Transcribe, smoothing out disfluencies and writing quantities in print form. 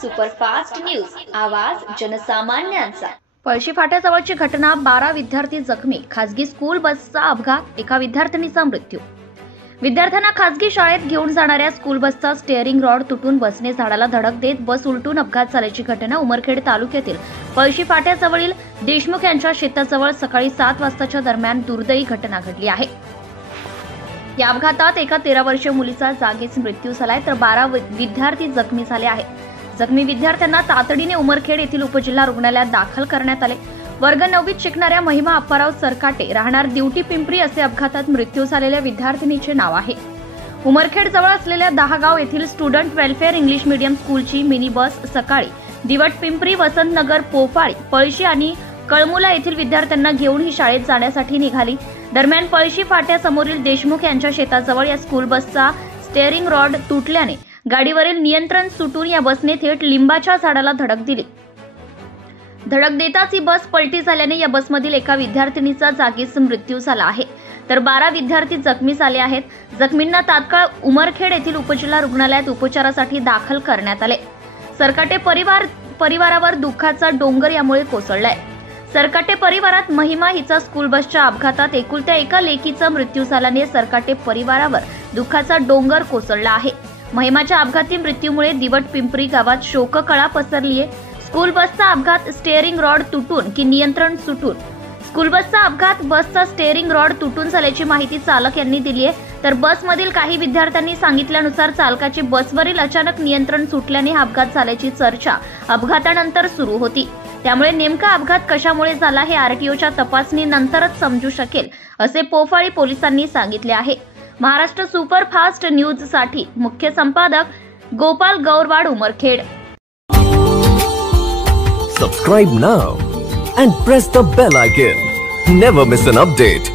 Superfast news, आवाज जनसामान्यांचा। पळशी फाट्याजवळची घटना, 12 विद्यार्थी जखमी, खासगी स्कूल बसचा अपघात, एका विद्यार्थिनीचा मृत्यू। विद्यार्थ्यांना खासगी शाळेत घेऊन जाणाऱ्या स्कूल बसचा स्टीअरिंग रॉड तुटून बसने झाडाला धडक देत बस उलटून अपघात झाल्याची घटना उमरखेड तालुक्यातील पळशी फाट्याजवळील देशमुख यांच्या शेताजवळ सकाळी 7 वाजताच्या दरम्यान दुर्दैवी घटना घडली आहे। या अपघातात एका 13 वर्षीय मुलीचा जागीच मृत्यू झालाय, तर 12 विद्यार्थी जखमी झाले आहेत। जखमी विद्यार्थ्यांना तातडीने उमरखेड येथील उपजिल्हा रुग्णालयात दाखल करण्यात आले। वर्ग 9वीत शिकणाऱ्या महिमा अप्पाराव सरकाटे, राहणार दिवटी पिंपरी असे अपघातात मृत्यू झालेल्या विद्यार्थिनीचे नाव आहे। उमरखेड जवळ असलेल्या दहागाव येथील स्टुडंट वेलफेअर इंग्लिश मीडियम स्कूलची मिनी बस सकाळी दिवट पिंपरी, वसंतनगर, पोफाळी, पळशी आणि कळमुला येथील विद्यार्थ्यांना घेऊन ही शाळेत जाण्यासाठी निघाली। दरम्यान पळशी फाट्यासमोरील देशमुख यांच्या शेताजवळ या स्कूल बसचा स्टीअरिंग रॉड तुटल्याने गाडीवरील नियंत्रण सुटून या बसने थेट लिंबाच्या झाडाला धडक दिली। धडक देताच ही बस पलटी झाल्याने या बसमधील एका विद्यार्थिनीचा जागीच मृत्यू झाला आहे, तर 12 विद्यार्थी जखमी झाले आहेत। जखमींना तात्काळ उमरखेड येथील उपजिल्हा रुग्णालयात उपचारासाठी दाखल करण्यात आले। सरकाटे परिवारावर दुःखाचा डोंगर यामुळे कोसळलाय। सरकाटे परिवारात महिमा हिचा स्कूल बसच्या अपघातात एकुलत्या एका लेकीचा मृत्यू झाल्याने सरकाटे परिवारावर दुःखाचा डोंगर कोसळला आहे। महिमाच्या अपघाती मृत्यूमुळे दिवट पिंपरी गावात शोककळा पसरली आहे। स्कूल बसचा अपघात, स्टीअरिंग रॉड तुटून की नियंत्रण सुटून? स्कूल बसचा अपघात, बसचा स्टीअरिंग रॉड तुटून झाल्याची माहिती चालक यांनी दिली आहे, तर बसमधील काही विद्यार्थ्यांनी सांगितल्यानुसार चालकाचे बसवरील अचानक नियंत्रण सुटल्याने हा अपघात झाल्याची चर्चा अपघातानंतर सुरू होती। त्यामुळे नेमका अपघात कशामुळे झाला हे आरटीओच्या तपासणीनंतरच समजू शकेल, असे पोफाळी पोलिसांनी सांगितले आहे। महाराष्ट्र सुपरफास्ट न्यूज साठी मुख्य संपादक Gopal गौरवाड, Umarkhed. Subscribe now and press the bell icon. Never miss an update.